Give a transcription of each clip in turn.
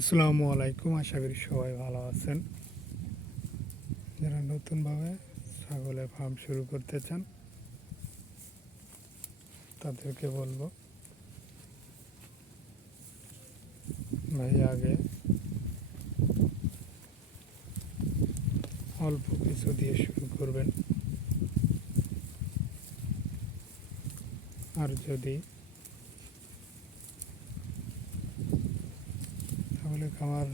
আসসালামু আলাইকুম। আশা করি সবাই ভালো আছেন। যারা নতুনভাবে ছাগলের ফার্ম শুরু করতে চান তাদেরকে বলবো, ভাই আগে অল্প কিছু দিয়ে শুরু করবেন। আর যদি ছাগলের খামার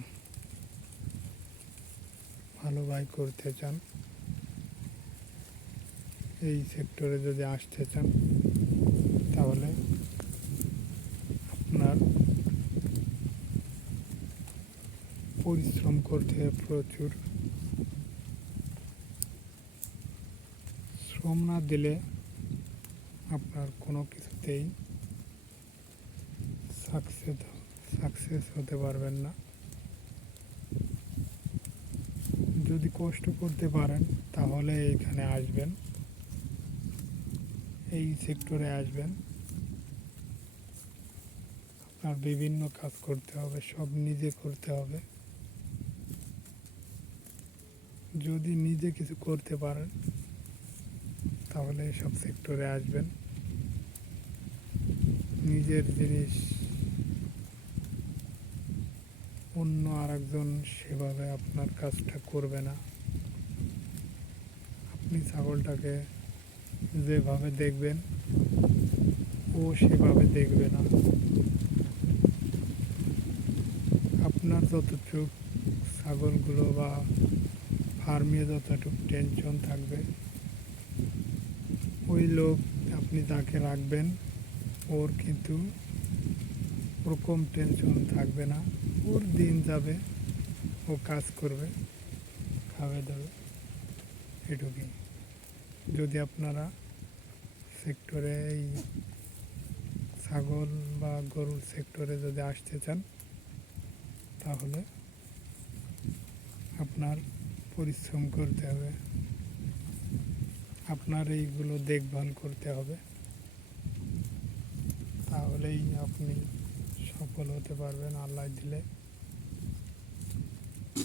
ভালো ভাই করতে চান, এই সেক্টরে যদি আসতে চান, তাহলে আপনার পরিশ্রম করতে হবে প্রচুর। শ্রম না দিলে আপনার কোনো কিছুতেই সাকসেস হতে পারবেন না। যদি কষ্ট করতে পারেন তাহলে এখানে আসবেন, এই সেক্টরে আসবেন। আপনার বিভিন্ন কাজ করতে হবে, সব নিজে করতে হবে। যদি নিজে কিছু করতে পারেন তাহলে সব সেক্টরে আসবেন। নিজের জিনিস অন্য আরেকজন সেভাবে আপনার কাজটা করবে না। আপনি ছাগলটাকে যেভাবে দেখবেন ও সেভাবে দেখবে না। আপনার যতটুকু ছাগলগুলো বা ফার্মে যতটুকু টেনশন থাকবে, ওই লোক আপনি যাকে রাখবেন ওর কিন্তু ওরকম টেনশন থাকবে না। ওর দিন যাবে, ও কাজ করবে, খাবে দাবে, এটুকুই। যদি আপনারা সেক্টরে এই ছাগল বা গরুর সেক্টরে যদি আসতে চান, তাহলে আপনার পরিশ্রম করতে হবে, আপনার এইগুলো দেখভাল করতে হবে। তাহলেই আপনি সফল হতে পারবেন আল্লাহ দিলে।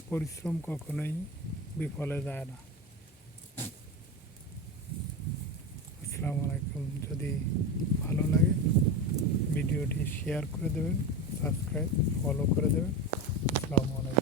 পরিশ্রম কখনোই বিফলে যায় না। আসসালামু আলাইকুম। যদি ভালো লাগে ভিডিওটি শেয়ার করে দেবেন, সাবস্ক্রাইব ফলো করে দেবেন। আসসালামু আলাইকুম।